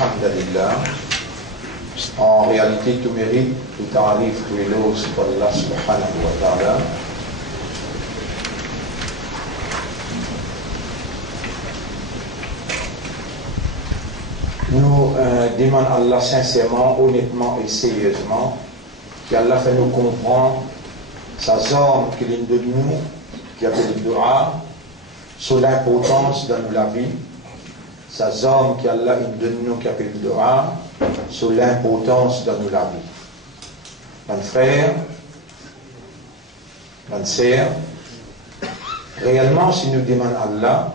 Alhamdulillah. En réalité, tout mérite, tout arrive, tout éloge pour Allah subhanahu wa ta'ala. Nous demandons à Allah sincèrement, honnêtement et sérieusement qu'Allah fait nous comprendre sa zone qu'il est de nous, qui appelle le dua, sur l'importance de la vie, sa zone qu'Allah est de nous, qui appelle le dua, sur l'importance de la vie. Mon frère, mon sœur, réellement, si nous demandons à Allah,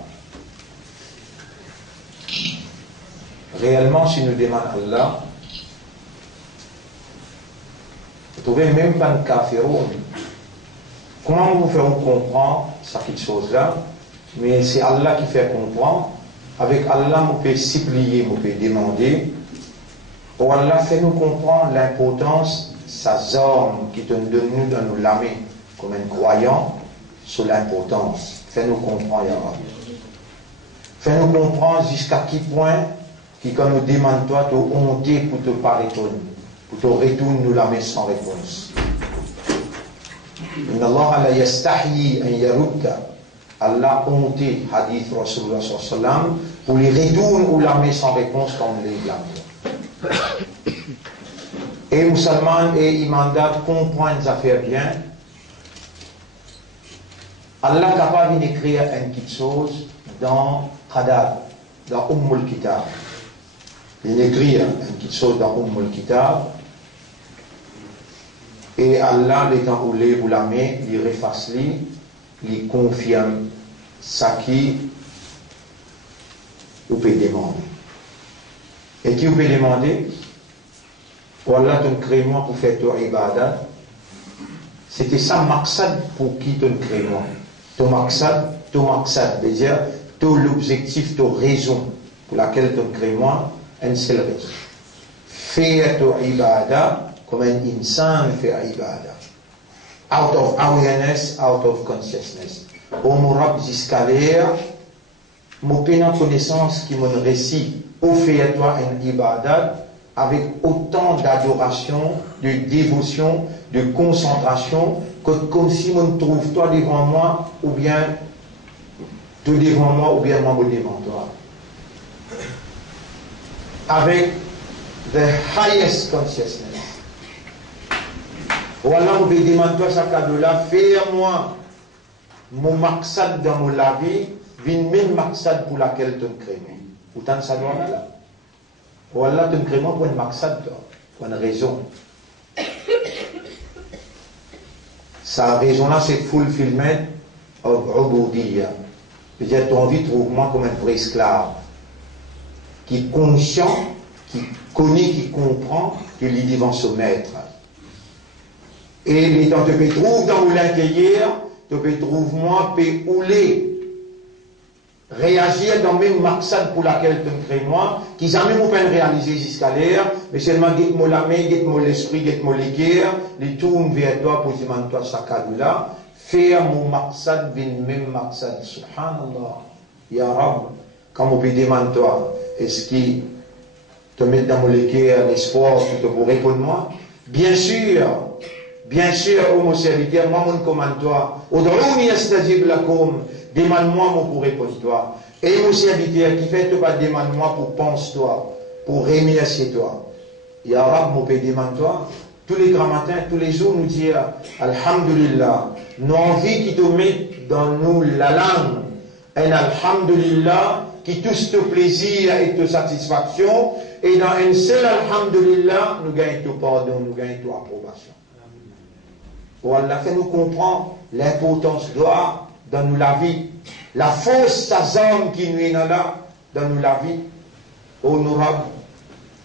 réellement, si nous demandons à Allah, vous trouvez même pas de kafirun. Comment vous faire comprendre cette chose-là? Mais c'est Allah qui fait comprendre. Avec Allah, vous pouvez supplier, vous pouvez demander. Pour Allah, fait nous comprendre l'importance, sa zone qui donne de nous dans nous l'âmer comme un croyant sur l'importance. Fait nous comprendre, Ya Rabbi. Fait nous comprendre jusqu'à quel point qui quand nous demande toi, tu honté pour te pas répondre, pour te retourner nous l'âmer sans réponse. Inna Allah la yastahi an yarudda. Allah honté, hadith Rasulullah sallallahu alayhi wa sallam, pour les retourner ou l'âmer sans réponse comme les blâmes. Et musulmans et imandat comprennent les affaires bien. Allah est capable d'écrire une petite chose dans Qadar, dans Kitab. Il écrit une petite chose dans Kitab. Et Allah, les temps où vous la met, il refasse, il confirme ça qui vous pouvez demander. Et qui vous pouvez demander? Voilà, tu crées moi pour faire ton ibadat. C'était ça, maqsad pour qui tu crées moi. Ton maqsad, c'est-à-dire ton l'objectif, ton raison pour laquelle tu crées moi, une seule raison. Faire ton ibadat comme un insan fait ibadat. Out of awareness, out of consciousness. Au Mourab jusqu'à l'air, mon pénal connaissance qui me récit, au fait toi un ibadat, avec autant d'adoration, de dévotion, de concentration, que comme si on trouve toi devant moi, ou bien toi devant moi, ou bien moi devant toi. Avec the highest consciousness. Voilà, on veut demander toi ce cadeau-là, fais-moi mon maqsad dans mon la vie, vin même maqsad pour laquelle tu me crées. Autant ça doit là. Voilà, tu me crées pour une maqsad, pour une raison. Sa raison-là, c'est fulfillment of ubudiyya. C'est-à-dire, tu as envie de trouver moi comme un vrai esclave, qui est conscient, qui connaît, qui comprend, qu'il est devant son maître. Et les temps, tu peux trouver dans l'intérieur, tu peux trouver moi, peut ouler, réagir dans le même maqsad pour laquelle tu me crées moi, qui jamais m'ont pas réalisé jusqu'à l'air, mais seulement guette-moi la main, guette-moi l'esprit, guette-moi les guerres, les tourne vers toi pour demander toi ce cadeau-là, faire mon maqsad, vin même maqsad, subhanallah, ya Rab, quand on peut demander toi, est-ce qu'il te met dans mon guerres, l'espoir, tu te pour répondre moi? Bien sûr, mon serviteur, moi, mon commande-toi. Ud'ouni astajib lakum. Demande-moi, mon pour répondre toi. Et mon serviteur, qui fait pas demande-moi pour pense-toi, pour remercier toi. Ya Rab, mon père, demande-toi. Tous les grands matins, tous les jours, nous dire, Alhamdulillah, nos envies qui te mettent dans nous la langue. Et Alhamdulillah, qui touche ton plaisir et ton satisfaction. Et dans un seul Alhamdulillah, nous gagnons ton pardon, nous gagnons ton approbation. Allah fait nous comprendre l'importance de doigt dans nous la vie, la fausse sazam qui nous est là dans nous la vie. Honorable,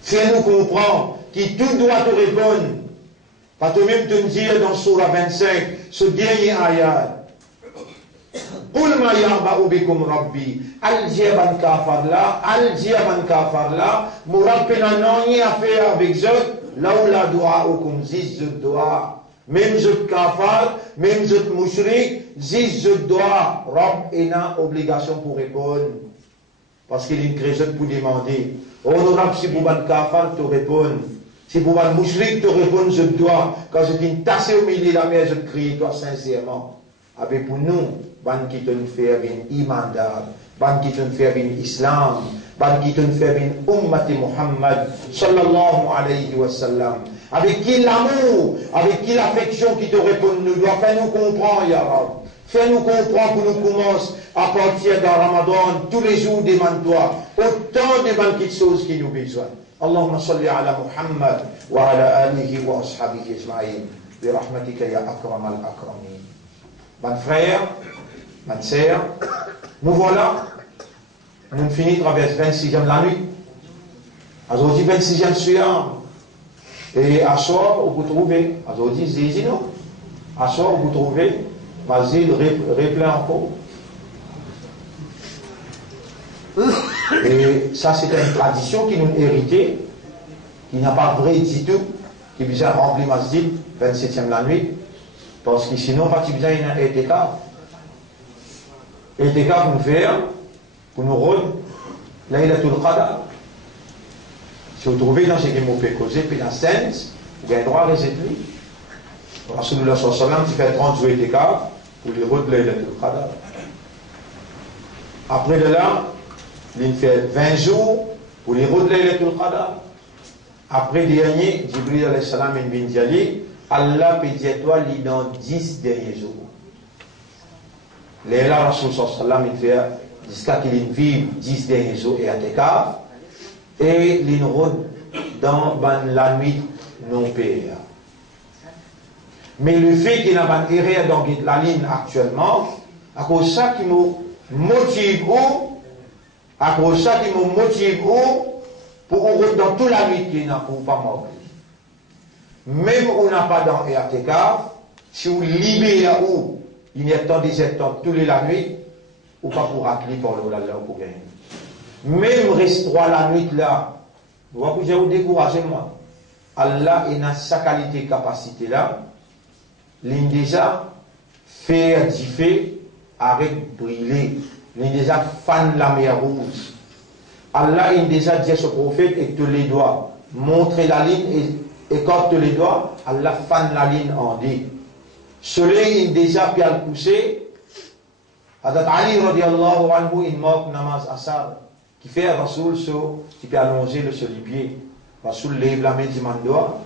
fais nous comprendre qui tout doit te répondre. Pas toi-même te dire dans Surah 25, ce dernier ayat. Qul ma ya'ba'u bikum rabbi al-jiban kafar la murabbina nani a fait avec eux laula du'a'ukum ziz du'a. Même je kafar, même je mouchrik, si je dois, Rab, il a obligation pour répondre. Parce qu'il y a une création pour demander. Honorable, si vous ban kafar te répondre, si vous ban mouchrik te répondre, je dois, quand je t'ai tassé au milieu de la mer, je te crie, toi, sincèrement. Avec pour nous, ban qui te fait une imandar, ban qui te fait une islam, ban qui te fait une ummati Muhammad, sallallahu alayhi wa sallam. Avec qui l'amour, avec qui l'affection qui te répond, nous doit faire nous comprendre, Ya Rab. Fais-nous comprendre pour nous commencer à partir de Ramadan, tous les jours, demande-toi, autant de petites choses qui nous besoin. Allahumma salli ala Muhammad wa ala alihi wa ashabihi ajma'in. Bi rahmatika ya akram al-akramin. Mes frères, mes sœurs, nous voilà, nous finissons avec 26e la nuit. Aujourd'hui, 26e soir. Et à soir, vous trouvez, aujourd'hui, Zizino, à soir, vous trouvez, Mazil replein encore. Et ça, c'est une tradition qui nous héritée, qui n'a pas vrai du tout, qui vient remplir Mazil, 27e la nuit, parce que sinon, il y a un étécart. Étécart pour nous faire, pour nous rendre, Laylatul Qadr. Si vous trouvez dans ce que vous pouvez causer, puis la scène, vous avez le droit à les études. Rasulullah sallallahu alayhi wa sallam, qui fait 30 jours d'écart, pour les routes de Laylatul Qadr. Après de là, il fait 20 jours pour les routes de Laylatul Qadr. Après dernier, Jibril alayhi salam et bin Jali, Allah peut dire toi, il dans 10 derniers jours. Là, Rasulullah sallallahu alayhi wa sallam, il fait jusqu'à qu'il vive 10 derniers jours et à l'écart. Et il route dans la nuit non payée. Mais le fait qu'il n'a pas erreur dans la ligne actuellement, à cause de ça qui me motive à cause de ça qui me motive pour qu'on route dans toute la nuit qui n'a pas mort. Même on n'a pas dans RTK, si on libère où il y a tant des temps tous les la nuit, ou pas pour racler pour le là pour gagner. Même restera la nuit là, vous voyez, vous découragez moi. Allah il a sa qualité capacité là, il déjà faire du feu avec brûler, il déjà fan la mer rouge. Allah il déjà dit à ce prophète et te les doigts, montrer la ligne et écorte les doigts, Allah fan la ligne en dit. Soleil il déjà bien poussé. Hadat Ali radiallahu anhu il manque namaz asar. Qui fait un Rasoul qui peut allonger le solipier. Rasoul lève la main du mandoa.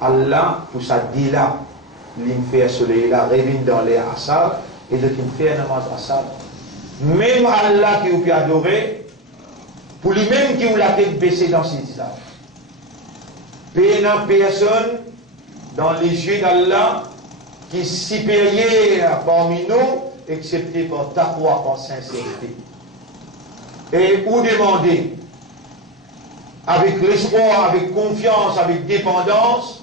Allah, pour sa dila, il fait un soleil là, revient dans les asar, et de qui fait un namaz asar. Même Allah qui vous peut adorer, pour lui-même qui vous la tête baissée dans ses islam. Personne dans les yeux d'Allah qui est supérieur parmi nous, excepté par taqwa, par sincérité. Et vous demandez, avec l'espoir, avec confiance, avec dépendance,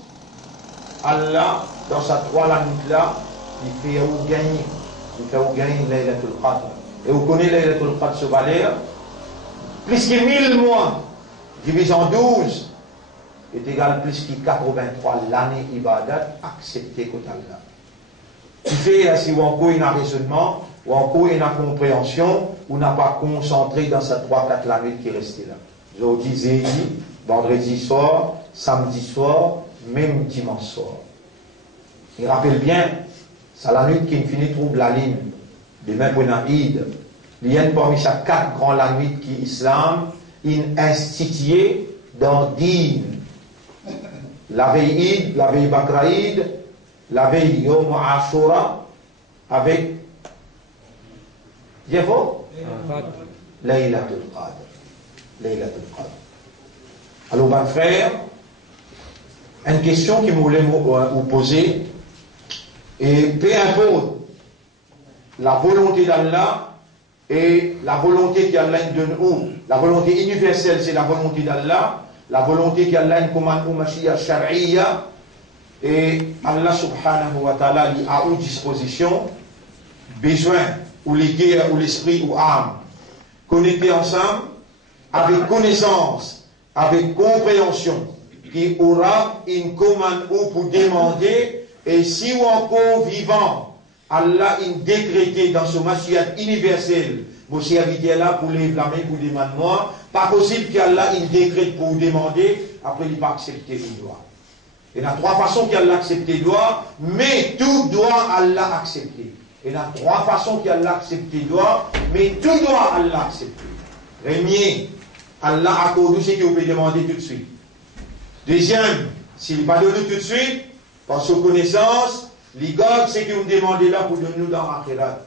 Allah, dans sa trois langues là, il fait vous gagner. Il fait vous gagner Laylatul Qadr. Et vous connaissez Laylatul Qadr, ce valeur, plus que 1000 mois, divisé en 12, est égal plus que 83 l'année ibadat acceptée côté Allah. Il fait, si vous avez un raisonnement, ou encore une compréhension, ou n'a pas concentré dans ces 3-4 l'année qui restait là. Aujourd'hui, jeudi, vendredi soir, samedi soir, même dimanche soir. Il rappelle bien, c'est la nuit qui finit trouve la ligne. Demain pour une Eid, il y a parmi ces 4 grands la nuit qui islam, il institué dans Din. La veille Eid, la veille Bakra Eid, la veille Yom Ashura, avec Jeffo Laylatul Qadr. Laylatul Qadr. Alors, mes frères, une question qui me voulait vous poser, et peu importe la volonté d'Allah et la volonté qu'Allah donne où, la volonté universelle c'est la volonté d'Allah, la volonté qu'Allah commande au Mashiach Shar'iyya, et Allah subhanahu wa ta'ala a une disposition, besoin, ou les guerres, ou l'esprit, ou âme, connectés ensemble, avec connaissance, avec compréhension, qui aura une commande ou pour demander, et si ou encore vivant, Allah a décrété dans ce Mashiach universel, vous servitez là pour les blâmer, pour demander moi, pas possible qu'Allah il décrète pour demander, après il va accepter le doigt. Il y a trois façons qu'Allah accepte le doigt, mais tout doit Allah accepter. Il y a trois façons qu'Allah accepte le doigt, mais tout doit Allah accepter. Premier, Allah accorde ce qu'il peut demander tout de suite. Deuxième, s'il n'est pas donné tout de suite, par sa connaissance, les gars, c'est qu'il nous demande là pour de nous dans l'akhirat.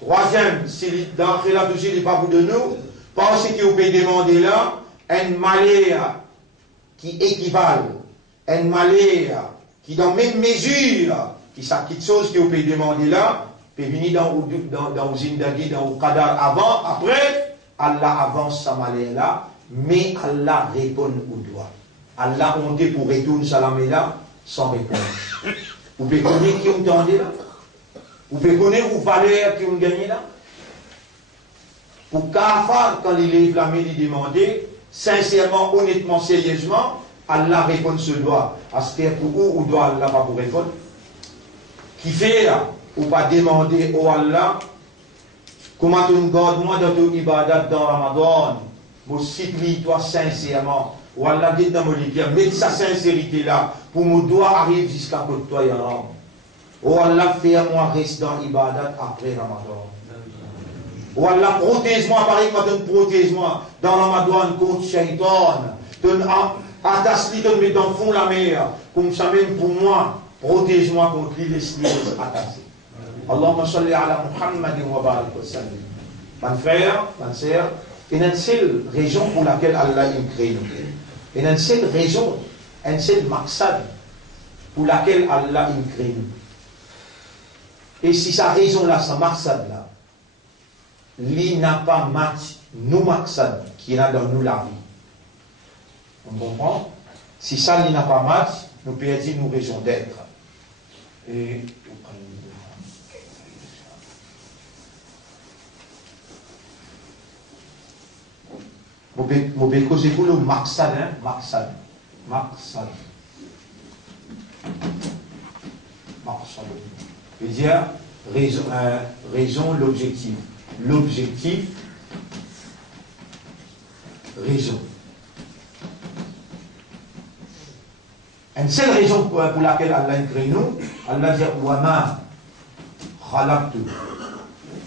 Troisième, si dans l'akhirat aussi, il n'est pas pour de nous, parce qu'il peut demander là, un malheur qui équivalent, un malheur qui dans la même mesure, qui ça quelque chose qu'il peut demander là, peut venir dans Zindagi, dans le Qadar avant, après, Allah avance sa malheur là, mais Allah répond au doigt. Allah monté pour retourner salamé là, sans réponse. Vous pouvez connaître qui ont entendu là? Vous pouvez connaître où valeur qui ont gagné là? Pour Kafar, quand il est flammé, il demandait, sincèrement, honnêtement, sérieusement, Allah répond ce doigt. À ce terre pour où doit Allah pas pour répondre? Qui fait là? Ou pas demander au Allah, comment tu me gardes moi dans ton ibadat dans Ramadan? Moi, supplie-toi sincèrement. Ou Allah dit dans mon livre, mets sa sincérité là, pour mon doigt arrive jusqu'à côté de toi, ya Rab. Oh Allah, fais-moi rester dans l'ibadat après Ramadan. Oh Allah, protège-moi, pareil, protège-moi dans Ramadan contre Shaitan. Attache-lui, donne-moi dans le fond la mer, comme ça même pour moi, protège-moi contre les attachés. Allahumma salli ala Muhammadin wa barik wa sallim. Mon frère, ma sœur, il y a une seule raison pour laquelle Allah a créé nous. Il y a une seule raison, une seule maqsad pour laquelle Allah a créé nous. Et si sa raison là, sa maqsad là, il n'a pas match nous maqsad qui est là dans nous la vie. On comprend? Si ça n'a pas match, nous perdons nos raisons d'être. Et je vais causer pour le maqsad, hein? Maqsad. Je veux dire, raison, l'objectif. L'objectif, raison. Une seule raison pour laquelle Allah a créé nous, Allah dit Wama khalaqtu.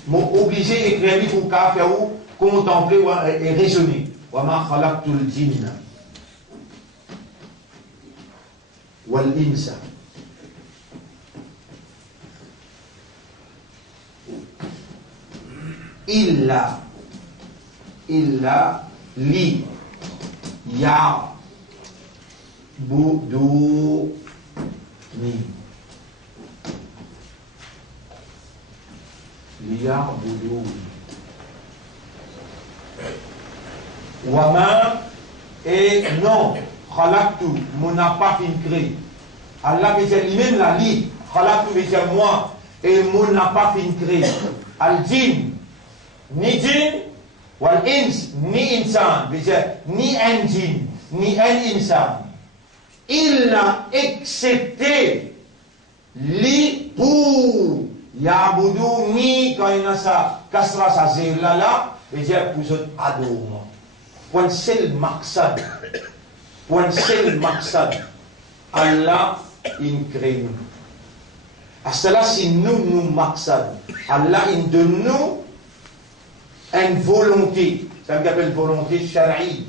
Mot obligé d'écrire pour faire ou contempler et raisonner. Wama khalaqtu al-jinna wal-insa illa li ya buduni liya'buduni wama et non khalaqtu mon n'a pas fin créé Allah veut dire lui-même la li khalaqtu veut dire moi et mon n'a pas fin créé al jinn ni jinn wal ins ni insan veut dire ni un jinn ni un insan il a accepté li pour Ya'budu ni quand il a sa kasra sa zir là veut dire pour autres adorement. Point seul maqsad. Point seul maqsad. Allah in crée nous. À cela si nous maqsad. Allah in de nous une volonté. Ça veut dire volonté shari'i.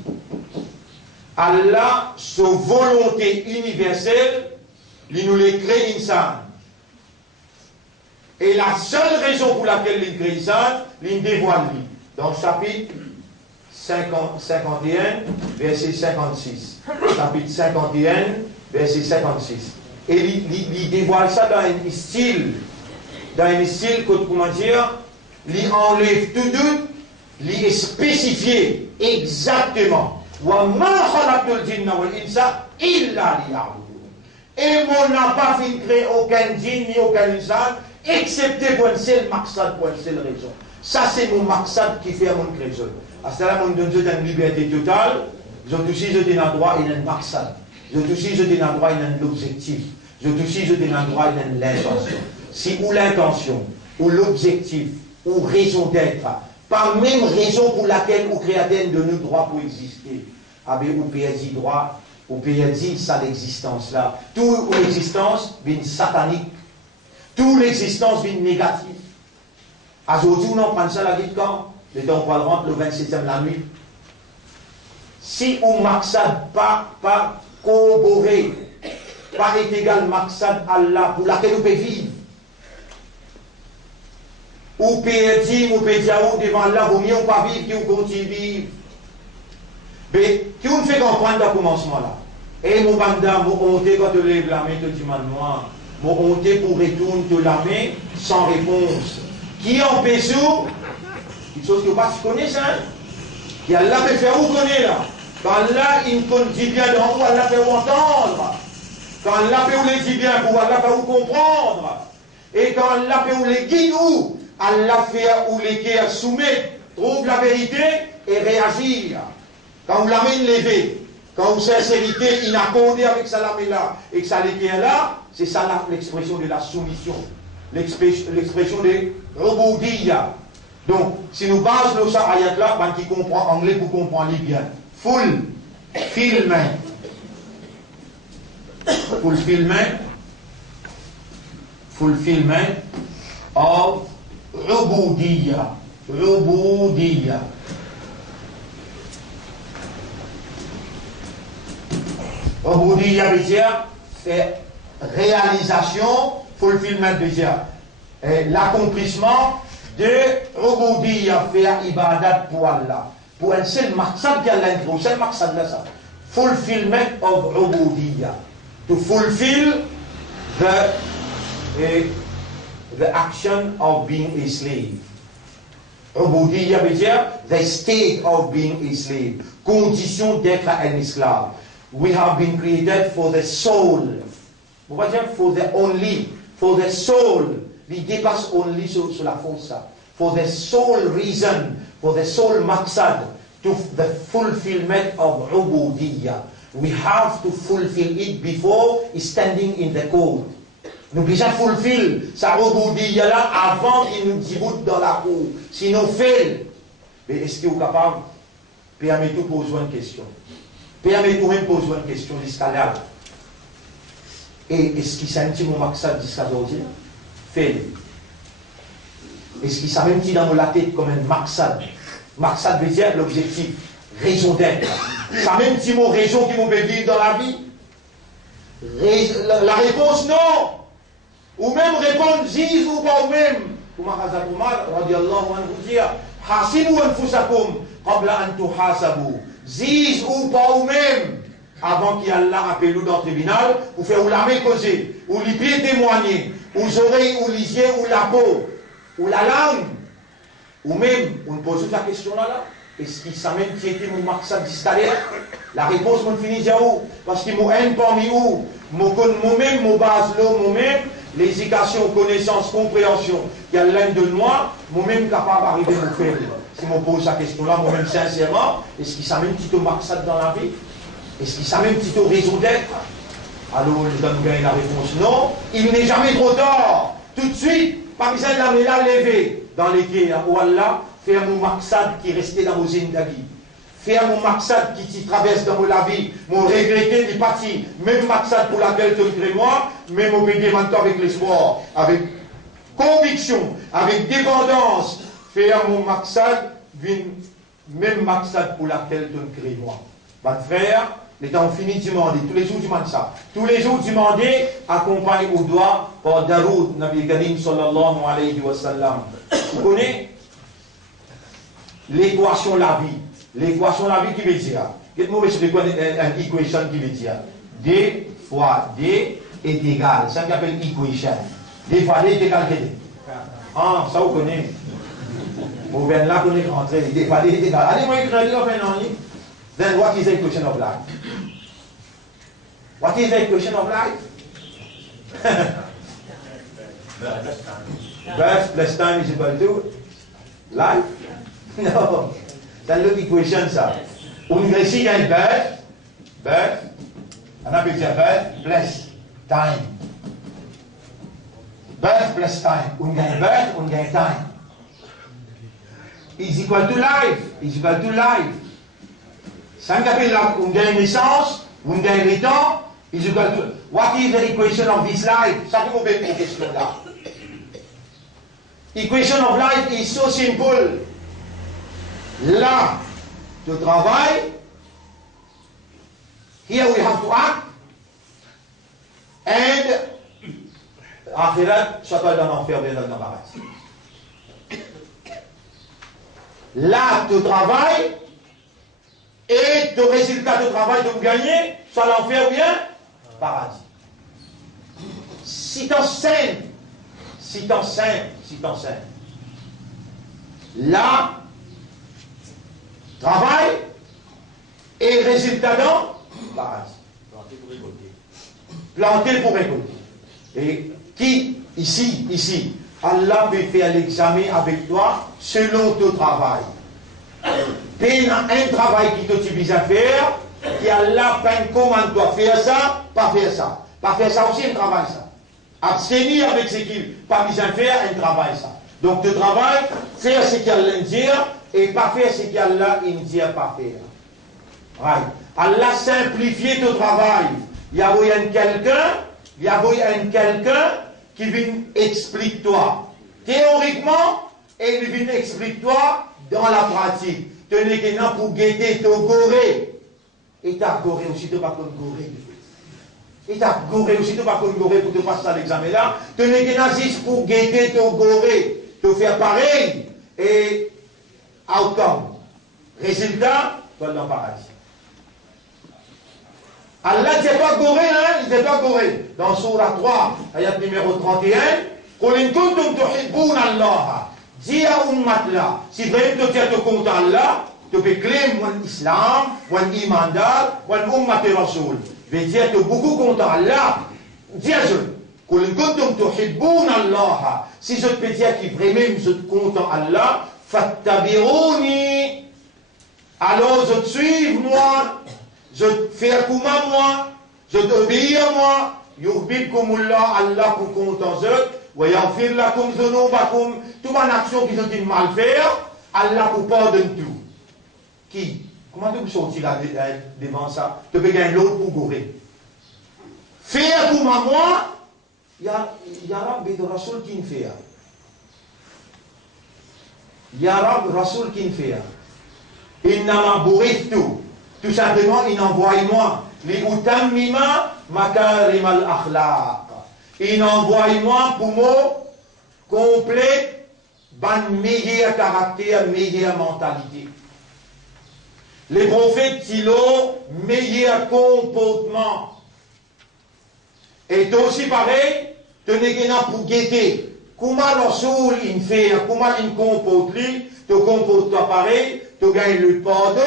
Allah, sa volonté universelle, il nous les crée insan. Et la seule raison pour laquelle il crée insan, il dévoile lui. Dans le chapitre 51, verset 56. Chapitre 51, verset 56. Et il dévoile ça dans un style, comment dire, il enlève tout doute, il est spécifié exactement. Et on n'a pas fait créer aucun djinn ni aucun insan, excepté pour une seule maqsad, pour une seule raison. Ça, c'est mon maqsad qui fait mon création. À ce moment-là, on donne une liberté totale. Je aussi, je donne un droit et un maqsad. Je aussi, je donne un droit et un objectif. Je aussi, je donne un droit et une l'intention. Si ou l'intention, ou l'objectif, ou raison d'être, Pas même raison pour laquelle le créateur de nous droit pour exister. Avec ou dit droit, ou dit ça l'existence là. Toute l'existence vient satanique. Toute l'existence vient négative. Aujourd'hui, on prend ça la vie quand le temps parlera le 27e la nuit. Si on maksad pas corroboré, pas est égal maksad Allah pour laquelle on peut vivre. Ou peut dire, ou peut dire devant Allah, vaut mieux pas vivre qu'on continue de vivre. Mais qui on fait comprendre dans le commencement là? Et mon banda, mon honte quand tu lèves la main, tu dis moi, mon honte pour retourner te la main sans réponse. Qui en péso? Une chose que vous ne connaissez pas. Et Allah peut faire vous connaître là. Quand Allah il dit bien d'en haut, Allah peut vous entendre. Quand Allah peut vous le dire bien, pour Allah peut vous comprendre. Et quand Allah peut vous le guider, Allah fait ou les guerres soumettre, trouve la vérité et réagir. Quand vous l'amène levé, quand vous sincérité inaccordée avec ça là et que ça l'équerre là, c'est ça l'expression de la soumission, l'expression de reboudia. Donc, si nous basons sur ayat là, ben, qui comprend anglais pour comprendre bien. Fulfillment of Ubudiyya. Ubudiyya. Ubudiyya veut dire c'est réalisation, fulfillment veut dire l'accomplissement de Ubudiyya, faire ibadat pour Allah. Pour un seul maqsad qui a l'intro, c'est le maqsad là ça. Fulfillment of Ubudiyya. To fulfill the action of being a slave. Ubudiyya veut dire the state of being a slave. Condition d'être un esclave. We have been created for the soul. On va dire for the only, for the soul. L'idée passe only sur la force. For the sole reason, for the sole maqsad, to the fulfillment of Ubudiyya. We have to fulfill it before standing in the court. Nous déjà fulfill sa Ubudiyya là avant qu'il nous diboute dans la cour. Sinon, fait. Mais est-ce que vous êtes capable? Permettez-vous de poser une question. Permettez-vous même de poser une question jusqu'à là. Et est-ce qu'il s'intitule mon maqsad jusqu'à aujourd'hui? Fait. Est-ce qu'il s'est même dit dans la tête comme un maqsad? Maqsad veut dire l'objectif, raison d'être. Ça même dit mon raison qui vous peut vivre dans la vie? La réponse non. Ou même répondre ziz ou pas ou même. Comme Hazrat Umar radiyallahu anhu dit, hasibu anfusakum qabla an tuhasabu. Ziz ou pas ou même. Avant qu'il y ait Allah appelé dans le tribunal, ou faire ou la main causer, ou les pieds témoigner, ou les oreilles, ou les yeux, ou la peau, ou la langue. Ou même, on pose la question là. Est-ce qu'il s'est même qui était mon maqsad d'escalier? La réponse, on finit déjà où? Parce qu'il m'a un parmi où? Moi-même, mon base là, moi-même, l'éducation, connaissance, compréhension, qu'il y a l'un de moi, moi-même capable d'arriver à me faire. Si on pose la question là, moi-même sincèrement, est-ce qu'il s'est même petit maqsad dans la vie? Est-ce qu'il s'est même petit raison d'être? Alors, je donne bien la réponse non. Il n'est jamais trop tard. Tout de suite, pas besoin d'amener la lever dans les guerres. Ou Allah, faire mon maqsad qui restait dans vos zindagi. Faire mon maqsad qui traverse dans la vie. Mon regretter du parti. Même maqsad pour laquelle tu crées moi, même obéir maintenant avec l'espoir, avec conviction, avec dépendance. Faire mon maqsad, même maqsad pour laquelle tu crées moi. Mon frère, les temps finis de demander, tous les jours tu demandes ça. Tous les jours tu demandes, accompagne au doigt par Daroud, Nabi Karim sallallahu alayhi wa sallam. Vous connaissez l'équation la vie. L'équation la vie qui veut dire, qu'est-ce que c'est quoi une équation qui veut dire? D fois D est égal. Ça qu'on appelle équation. D fois D est égal à D. Ah, ça vous connaissez. Vous venez là, vous connaissez rentrer. D fois D est égal. Allez, moi écrire là, maintenant. Then what is the equation of life? What is the equation of life? Birth plus time is equal to life? No. C'est l'autre equation ça. On ici il y a une birth, on appelle ça birth plus time. Birth plus time. On gagne birth, on gagne time. is equal to life. Is equal to life. Ça s'appelle on gagne naissance, on gagne le temps, is equal to. What is the equation of this life? Ça qui vous fait une question là. Equation of life is so simple. Là, tu travailles. Here we have to act. And Akhirat, soit dans l'enfer, bien dans le paradis. Là, tu travailles. Et ton résultat de travail de gagner, soit l'enfer ou bien paradis. Si t'enseignes, là, travail et résultat dans paradis. Planter pour récolter. Et qui, ici, Allah peut faire l'examen avec toi selon ton travail. Un travail qui te suffit à faire, qui Allah peine comment doit faire ça, pas faire ça. Pas faire ça aussi, un travail ça. Abstenir avec ce qu'il pas besoin de faire, un travail ça. Donc tu travailles, faire ce qu'Allah dit et pas faire ce qu'Allah dit pas faire. Right. Allah simplifie ton travail. Il y a quelqu'un qui vient expliquer toi. Théoriquement, et il vient expliquer toi dans la pratique. Tu n'es que là pour guetter ton goré. Et t'as goré aussi, tu vas pas goré. Et t'as goré aussi, tu vas pas goré pour te passer à l'examen là. Tu n'es que là juste pour guetter ton goré. Te faire pareil. Et outcome. Résultat, tu vas dans le paradis. Allah ne s'est pas goré, hein? Il ne s'est pas goré. Dans Surah 3, ayat numéro 31, قُلْ إِن كُنْتُمْ تُحِبُّونَ اللَّهَ dis à ummat là, si vraiment tu tiens compte à Allah, tu peux clamer l'islam, l'iman d'Allah, l'ummat de Rasoul. veut dire que beaucoup compte à Allah. Dis à eux, si je peux dire que vraiment je compte à Allah, fattabirouni, alors je suis moi, je fais comme moi, je t'obéis à moi, yuhbibkumullah, Allah pour compte en eux, wa yaghfir lakum dhunubakum, toute une action qu'ils ont dit mal faire, Allah pour pardonner tout. Qui? Comment tu peux sortir là devant ça? Tu peux gagner l'autre pour gourer. Faire comme moi, il y a Rabbi de Rasoul qui me fait. Il y a Rabbi Rasoul qui me fait. Il n'a pas bourré tout. Tout simplement, il envoie moi. Les utammima makarim al-akhlaq. Il envoie moi pour moi complet, ban meilleur caractère, meilleure mentalité. Les prophètes, ils ont meilleur comportement. Et toi aussi pareil, tu n'es que là pour guetter. Comment Rasoul il fait, comment il comporte lui, tu comportes toi pareil, tu gagnes le pardon,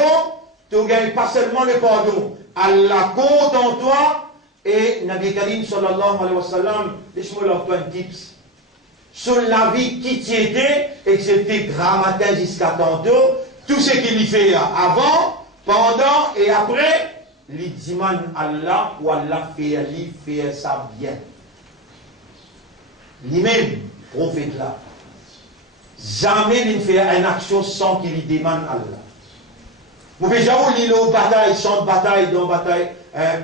tu gagnes pas seulement le pardon, Allah compte en toi, et Nabi Karim sallallahu alayhi wa sallam, laisse-moi leur donner un tips. Sur la vie qui t'y était, et que c'était grammatin jusqu'à tantôt, tout ce qu'il y fait avant, pendant et après, il dit Allah ou Allah fait ça bien. Lui-même, prophète là, jamais il ne fait une action sans qu'il lui demande Allah. Vous voyez, où il est bataille, chante bataille, dans bataille,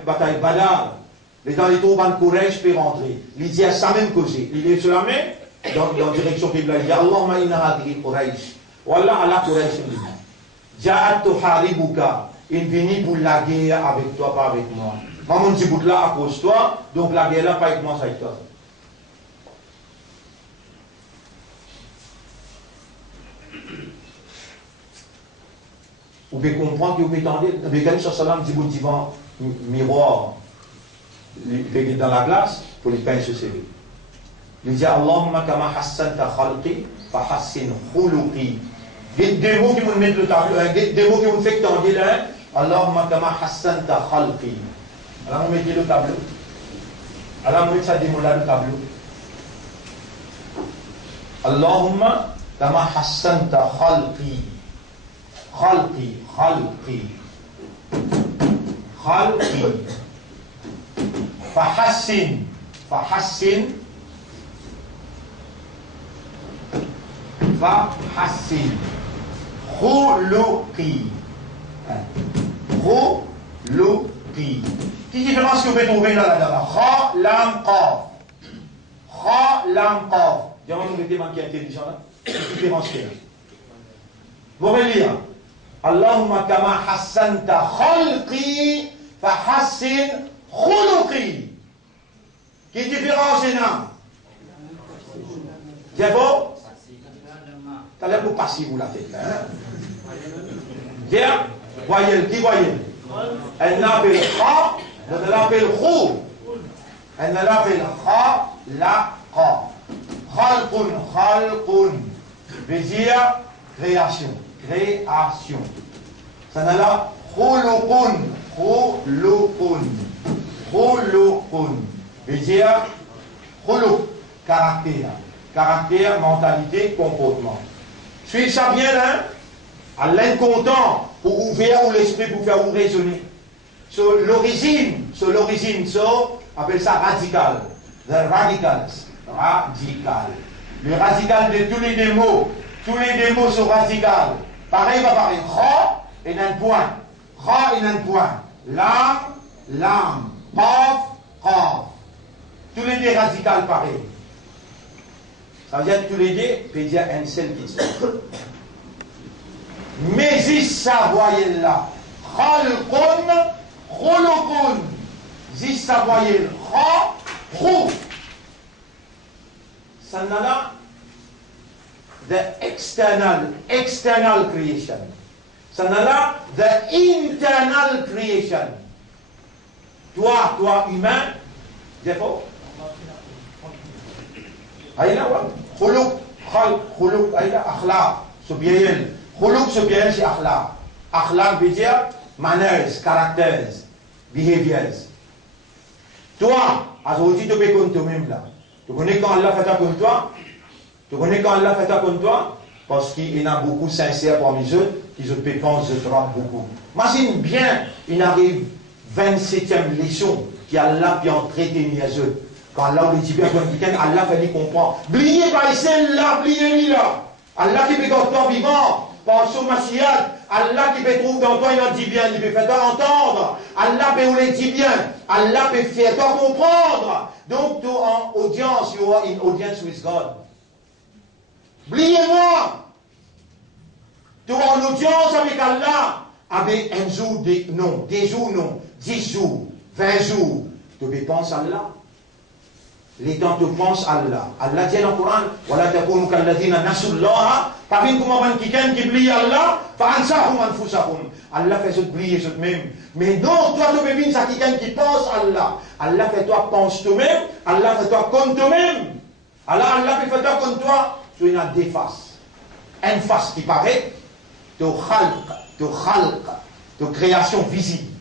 bataille Badar. Mais dans les troupes de Quraysh, peut rentrer. Il dit à ça même causé. Il est sur la main, dans la direction qu'il a dit, Allahumma inna hadri Quraysh. Wallah ala Quraysh. Ja'at tuharibuka. Il vient pour la guerre avec toi, pas avec moi. Maman dit, bout là, à cause de toi, donc la guerre là, pas avec moi, ça avec toi. Vous pouvez comprendre que vous pouvez entendre, le Karim sallam dit, vous devant miroir, dans la glace, pour les peindre sur ses yeux. Il dit, Allahumma kama hassanta khalqi, fa hassin khuluqi. Des mots qui vont mettre le tableau, des mots qui vont faire que tu en dis là, Allahumma kama hassanta khalqi. Alors on met le tableau. Alors on met ça des mots là le tableau. Allahumma kama hassanta khalqi. Khalqi, khalqi. Khalqi. Fahassin. Fahassin. Fahassin. Khuluqi. Khuluqi. Quelle différence que vous pouvez trouver là là-dedans? Kha, lam, qaf. Kha, lam, qaf. Dis-moi, vous mettez qui est intelligent là. Quelle différence qu'il y a? Vous pouvez lire. Allahumma kama hassanta khalqi fa hassin khuluqi. Quelle différence il y a? C'est bon? T'as l'air pour passif, vous la faites là. Bien, voyelle, qui voyelle? Elle l'appelle kha, elle l'appelle khou. Elle l'appelle kha, la kha. Khalqun, khalqun. Veut dire création, création. Ça n'a là, khuluqun, khuluqun. Khuluqun. Veut dire khuluq, caractère. Caractère, mentalité, comportement. Suivez ça bien, hein? Allah est content pour ouvrir l'esprit, pour faire vous raisonner. Sur l'origine, appelle ça radical. The radicals. Radical. Le radical de tous les mots sont radicaux. Pareil, va pareil. Kha et un point. Kha et un point. Lam, lam. Qaf, qaf. Tous les deux radicaux pareil. Ça veut dire que tous les deux, peut dire un seul qui se mais Zissa, voyez là. Khalqun, khuluqun. Zissa, voyez là. Khou. Ça n'a là. The external creation. Ça n'a là. The internal creation. Toi humain. C'est faux? Aïla, ouais. Khuluq, khalq, khuluq, aïla, akhlaq. Subiyel. Khuluq, subiyel, c'est akhlaq. Akhlaq veut dire manners, caractères, behaviors. Toi, aujourd'hui, tu peux comme toi-même là. Tu connais quand Allah fait ça comme toi? Tu connais quand Allah fait ça comme toi? Parce qu'il y en a beaucoup sincères parmi eux qui se dépensent de toi beaucoup. Imagine bien, il arrive 27e leçon qui Allah puis en traité eux. Quand Allah lui dit bien quelqu'un, Allah fait lui comprendre. Bliez par celle-là, bliez-lui là. Allah qui peut dans toi vivant, par son Mashiach, Allah qui peut trouver dans toi, il en dit bien, il peut faire toi entendre. Allah peut vous le dire bien. Allah peut faire toi comprendre. Donc, tu en audience, you are in audience with God. Bliez-moi. Tu es en audience avec Allah. Avec un jour, non, 10 jours, non, 10 jours, 20 jours. Tu penses à Allah. Les temps tu penses à Allah. Allah dit dans le Coran, وَلَا تَكُونُوا كَالَّذِينَ نَسُوا اللَّهَ Parmi comment man quelqu'un qui plie Allah, فَأَنْسَاهُمْ أَنفُسَهُمْ Allah fait oublier eux-mêmes. Mais non, toi tu peux venir à quelqu'un qui pense à Allah. Allah fait toi pense toi-même, Allah fait toi comme toi-même. Allah fait toi comme toi, tu as deux faces. Une face qui paraît, ton khalq, ton création visible.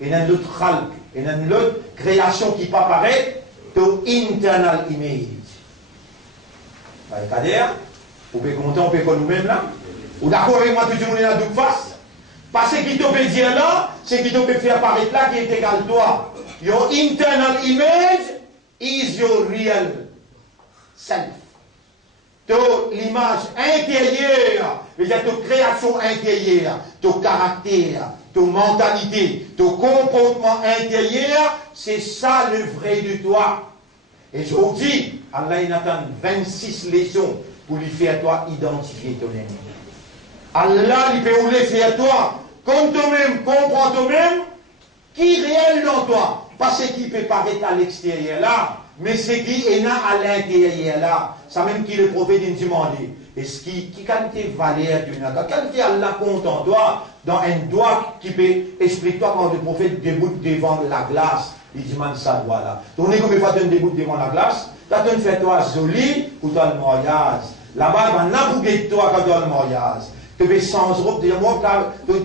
Et une autre khalq, et une autre création qui paraît, ton internal image. C'est-à-dire, vous pouvez compter, on peut qu'on nous-mêmes là. Ou d'accord avec moi, tout le monde est dans deux faces. Parce que qui te peut dire là, c'est qui te peut faire apparaître là qui est égal à toi. Your internal image is your real self. L'image intérieure, c'est-à-dire ta création intérieure, ton caractère, ton mentalité, ton comportement intérieur, c'est ça le vrai de toi. Et je vous dis, Allah il attend 26 leçons pour lui faire toi identifier ton ennemi. Allah il peut vous les faire toi, comme toi-même, comprends toi-même, qui est réel dans toi. Pas ce qui peut paraître à l'extérieur là, mais ce qui est là à l'intérieur là. Ça même qui le prophète nous demandait. Est-ce qui qualité valeur du nada? Qualité Allah compte en toi, dans un doigt qui peut expliquer toi quand le prophète déboute devant la glace. Il demande ça doigt là. Donc, on est comme il faut déboute devant la glace. Tu as fait toi joli pour toi le mariage. Là-bas, il va n'abouguer toi quand tu as le mariage. Tu veux sans robe, dire moi,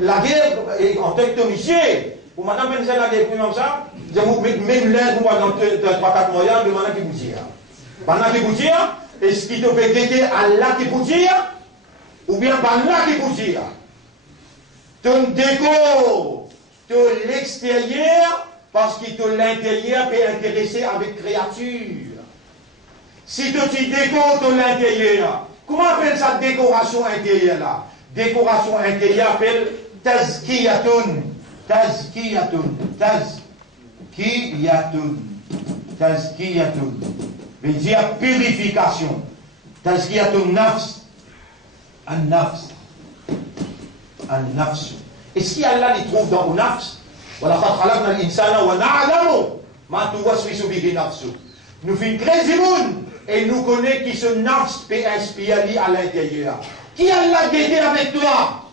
la guerre, en tant que monsieur. Pour madame, même si elle a des comme ça, même l'un, vous voyez, dans 3-4 moyens, de maintenant qui vous dit. Pendant qui vous dit, est-ce qu'il te peut guetter Allah qui vous dit, ou bien Allah qui vous dit? Ton déco de l'extérieur, parce que de l'intérieur peut intéresser avec créature. Si tu décores de l'intérieur, comment appelle ça décoration intérieure là? décoration intérieure appelle tazkiyatun. Tazkiyatun. Tazkiyatun. Tazkiyatun. Veut dire purification. Tazkiyatun nafs. An-nafs. An-nafs. Est-ce qu'Allah les trouve dans le nafs? Nous faisons très immunes et nous connaissons qui se nafs peut inspirer à l'intérieur. Qui Allah guidé avec toi?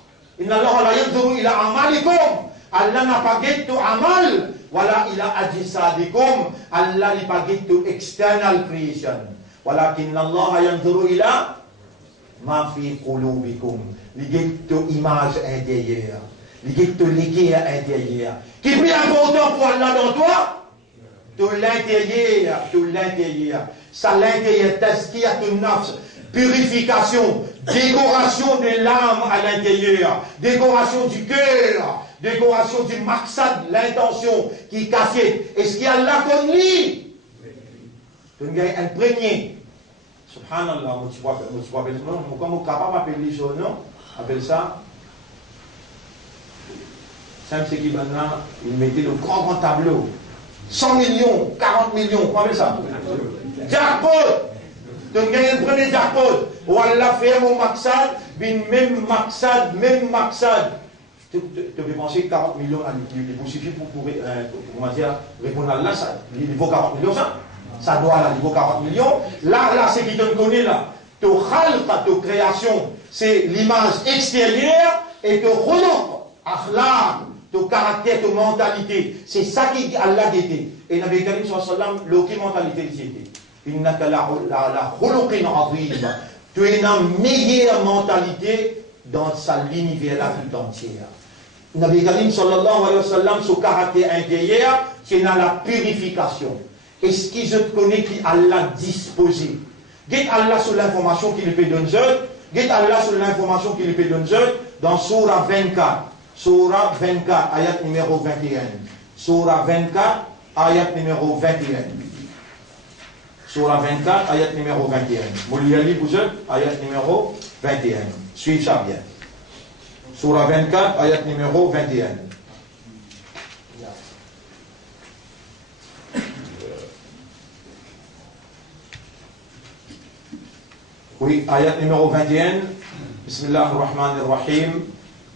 Allah n'a pas guidé ton amal. Voilà, il a ajisadikum. Allah n'a pas guidé ton external creation. Walakin Allah yanzuru ila ma fi qulubikum. Il guide ton image intérieure. Il guide ton liquide intérieur. Qui est plus important pour Allah dans toi? Tout l'intérieur, tout l'intérieur. Ça l'intérieur, tazkiyatun nafs, purification, décoration de l'âme à l'intérieur, décoration du cœur, décoration du maqsad, l'intention qui est cachée. Est-ce qu'il y a Allah qu'on lit? Tu as imprégné. Subhanallah, comme on est capable d'appeler les choses, non? Appelle ça. Simple, c'est qu'il maintenant, il mettait le grand tableau. 100 millions, 40 millions, comment on appelle ça? Jackpot! Tu as gagné le premier jackpot. Ou Allah fait mon maqsad, même maqsad. Tu peux penser que 40 millions, il suffit pour comment dire, répondre à Allah, il vaut 40 millions, ça? Ça doit là, il vaut 40 millions. Là, c'est qui te connaît là. Ton khalqa, ta création, c'est l'image extérieure et ton khuluq, akhlaq, ton caractère, ton mentalité. C'est ça qui Allah était. Et Nabi Karim sallam, l'autre mentalité il était. Innaka la khuluqin azim. Tu es une meilleure mentalité dans l'univers là tout entier. Nabi Karim sallallahu alayhi wa sallam, son caractère intérieur, c'est dans la purification. Est-ce que je te connais qui Allah disposé? Guette Allah sur l'information qu'il peut donner. Guette Allah sur l'information qu'il peut donner dans Surah 24. Surah 24, ayat numéro 21. Surah 24, ayat numéro 21. Surah 24, ayat numéro 21. Mouliali, vous êtes, ayat numéro 21. Suivez ça bien. Surah 24, ayat numéro 21. Oui, ayat numéro 21. Bismillah ar-Rahman ar-Rahim.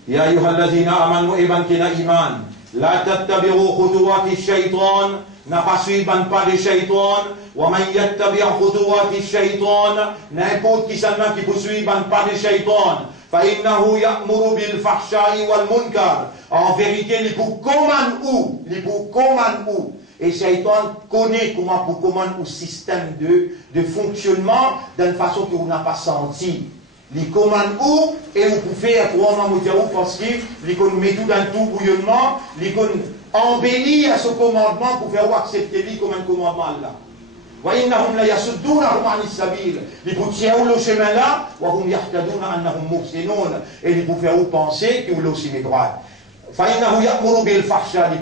Ya ayyuhalladhina amanu ibankina iman. La tattabi'u khutuwati shaytan. N'a pas suivi pas de shaytan. Wa man yattabi' khutuwati shaytan. N'importe qui s'en qui poursuit pas de shaytan. Fa innahu ya'muru bil fahsha'i wal munkar. En vérité, il pour commande où? Il pour commande où? Et Shaitan connaît comment un système de fonctionnement d'une façon que vous n'avez pas senti. Il commande où et vous pouvez faire trois mots parce qu'il met tout dans tout bouillonnement, il embellit à ce commandement pour faire accepter lui comme un commandement là. Voyez, il faut tirer le chemin là, et il faut faire penser que vous l'avez aussi droit. Il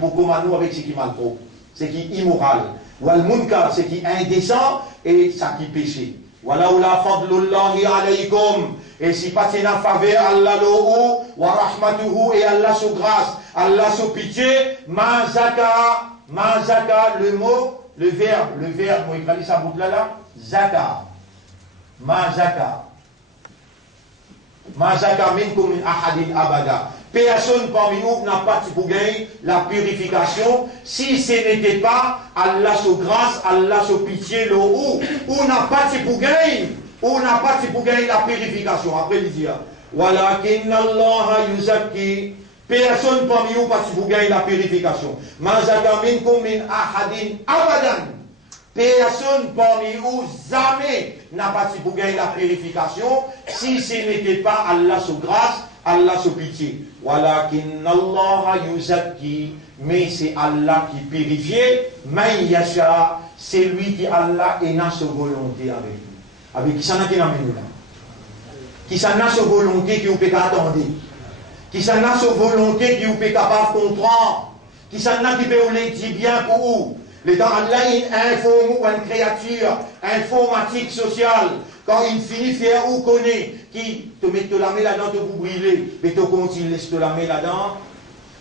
faut commander avec ce qui est mal trop. C'est qui est immoral. Wal munkar, c'est qui est indécent et ça qui est péché. Voilà où la fadlullahi alaykum. Et si pas c'est la faveur Allah l'eau, wa rahmatuhu et Allah sous grâce, Allah sous pitié, ma zaka, le mot, le verbe, moi il fallait ça bout là, zaka. Ma zaka minkum min ahadin abada. Personne parmi nous n'a pas pour gagner la purification si ce n'était pas Allah sous grâce, Allah sous pitié, le ou n'a pas pour gagner, la purification. Après il dit, walakin Allah yuzakki. Personne parmi nous pas pour gagner la purification. Mazaka minkum min ahadin abadan. Personne parmi nous jamais n'a pas pour gagner la purification si ce n'était pas Allah sous grâce, Allah sous pitié. Walakin Allah yuzakki, mais c'est Allah qui purifie. Man yasha, c'est lui qui Allah est dans sa volonté avec lui. Avec qui ça n'a qu'un amène là? Qui ça n'a sa volonté qui vous peut attendre? Qui ça n'a sa volonté qui vous peut capable comprendre? Qui ça n'a qui peut vous dire bien pour vous? Les dans Allah, une créature informatique sociale. quand il finit faire ou connaît, qui te met te la main là-dedans, te vous brûler, mais te continue laisse te la main là-dedans,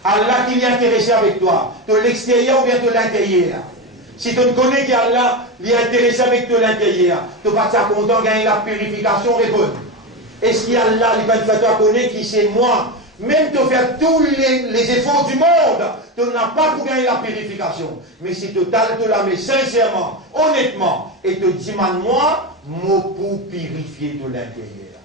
Allah qui est intéressé avec toi, de l'extérieur ou bien de l'intérieur. Si tu ne connais qu'Allah, il est intéressé avec de l'intérieur, tu vas être content de gagner la purification, réponds. Est-ce qu'Allah, il va te faire connaître qui c'est moi? Même te faire tous les efforts du monde, tu n'as pas pour gagner la purification. Mais si tu t'as te la mets sincèrement, honnêtement, et te demande moi, pour purifier de l'intérieur.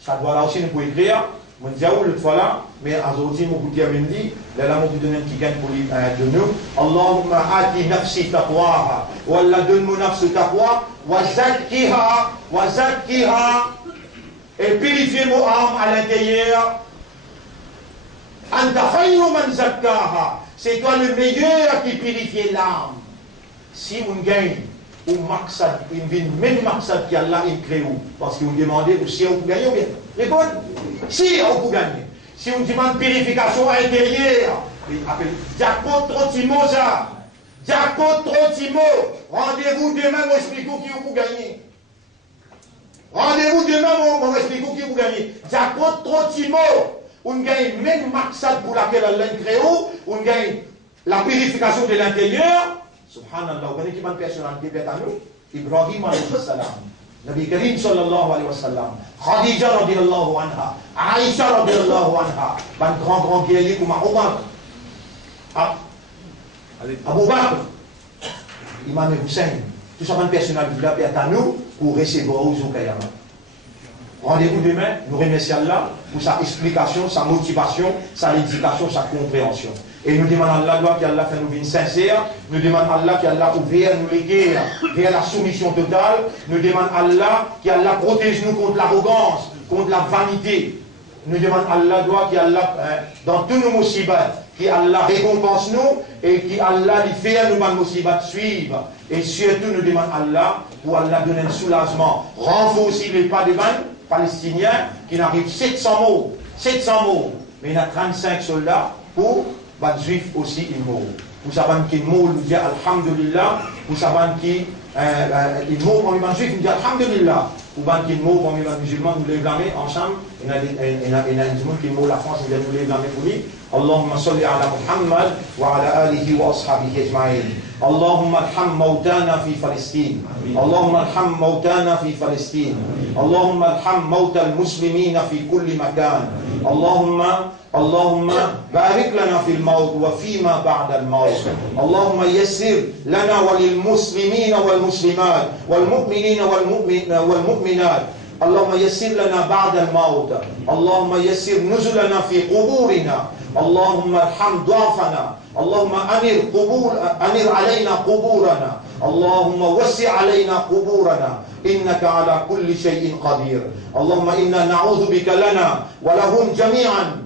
Ça doit là aussi nous pouvons écrire. Je dis l'autre fois là, mais aujourd'hui, je vous dis, là, je vous donne un petit gain pour les de nous. Allahumma ati nafsi taqwaha, wa Allah donne-moi nafsi taqwa, wa zakkiha, et purifier mon âme à l'intérieur. Anta khayru man zakkaha, c'est toi le meilleur qui purifie l'âme. Si on gagne, ou maksad, même maksad qu'Allah il crée où, parce que vous demandez si on peut gagner ou bien. Répondez. Si on peut gagner. Si on demande purification intérieure, Diakot Trotimo ça. Diakot Trotimo. Rendez-vous demain, moi explique qui vous gagnez. Rendez-vous demain, moi explique qui vous gagnez. Diakot Trotimo. On gagne même maksad pour laquelle Allah crée où, on gagne la purification de l'intérieur. Subhanallah, vous connaissez qui m'a personnalité à nous? Ibrahim alayhi salam. Nabi Karim sallallahu alayhi wa sallam, Khadija radiallahu anha, Aïcha radiallahu anha, un grand guerrier comme Abu Bakr. Abu Bakr, Imam Hussein, tout ça, une personnalité à nous pour recevoir au Kayama. Rendez-vous demain, nous remercions Allah pour sa explication, sa motivation, sa éducation, sa compréhension. Et nous demandons à Allah qu'Allah fait nous venir sincères, nous demandons à Allah qu'Allah ouvert nous les guerres vers la soumission totale, nous demandons à Allah qu'Allah protège nous contre l'arrogance, contre la vanité. Nous demandons à Allah qu'Allah, dans tous nos musibats, qu'Allah récompense nous et qu'Allah lui fait nous nos musibats suivre. Et surtout nous demandons à Allah pour Allah donner un soulagement, renforcer les pas des Palestiniens qui n'arrivent 700 morts, mais il y a 35 soldats pour les juifs aussi ils mourent. Pour savoir qu'ils mourent, nous disons Alhamdulillah. Pour savoir qu'ils mourent parmi les juifs, nous disons Alhamdulillah. Pour savoir qu'ils mourent parmi les musulmans, nous les blâmer ensemble. Il y a des gens qui mourent la France, nous les blâmer pour lui. Allahumma salli ala Muhammad wa ala alihi wa ashabihi ajma'in. اللهم ارحم موتانا في فلسطين اللهم ارحم موتانا في فلسطين اللهم ارحم موتى المسلمين في كل مكان اللهم بارك لنا في الموت وفيما بعد الموت اللهم يسر لنا وللمسلمين والمسلمات والمؤمنين والمؤمنات اللهم يسر لنا بعد الموت اللهم يسر نزلنا في قبورنا اللهم ارحم ضعفنا اللهم أنر علينا قبورنا اللهم وسع علينا قبورنا إنك على كل شيء قدير اللهم إنا نعوذ بك لنا ولهم جميعا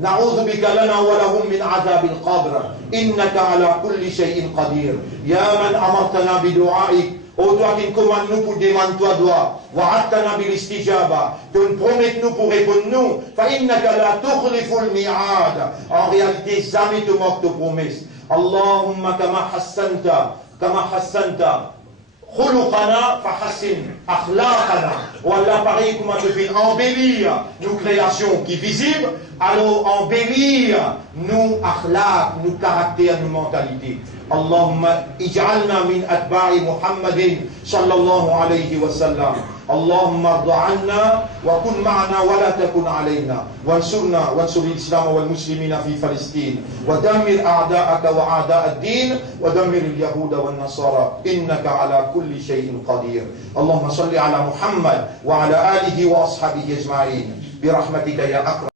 نعوذ بك لنا ولهم من عذاب القبر إنك على كل شيء قدير يا من أمرتنا بدعائك ô toi qui commande nous pour demander toi droit, wa'adtana bil istijaba, tu nous promets nous pour répondre nous, fa innaka la tukhliful mi'ad. En réalité, jamais te manque de promesse. Allahumma kama hassanta khuluqana fa hassin akhlaqana. Wallah, pareil comment te fait embellir nos créations qui visibles, alors embellir nos akhlaq, nos caractères, nos mentalités. اللهم اجعلنا من أتباع محمد صلى الله عليه وسلم اللهم ارض عنا وكن معنا ولا تكن علينا وانصرنا وانصر الإسلام والمسلمين في فلسطين ودمر أعداءك وأعداء الدين ودمر اليهود والنصارى إنك على كل شيء قدير اللهم صل على محمد وعلى آله وأصحابه أجمعين برحمتك يا أكرم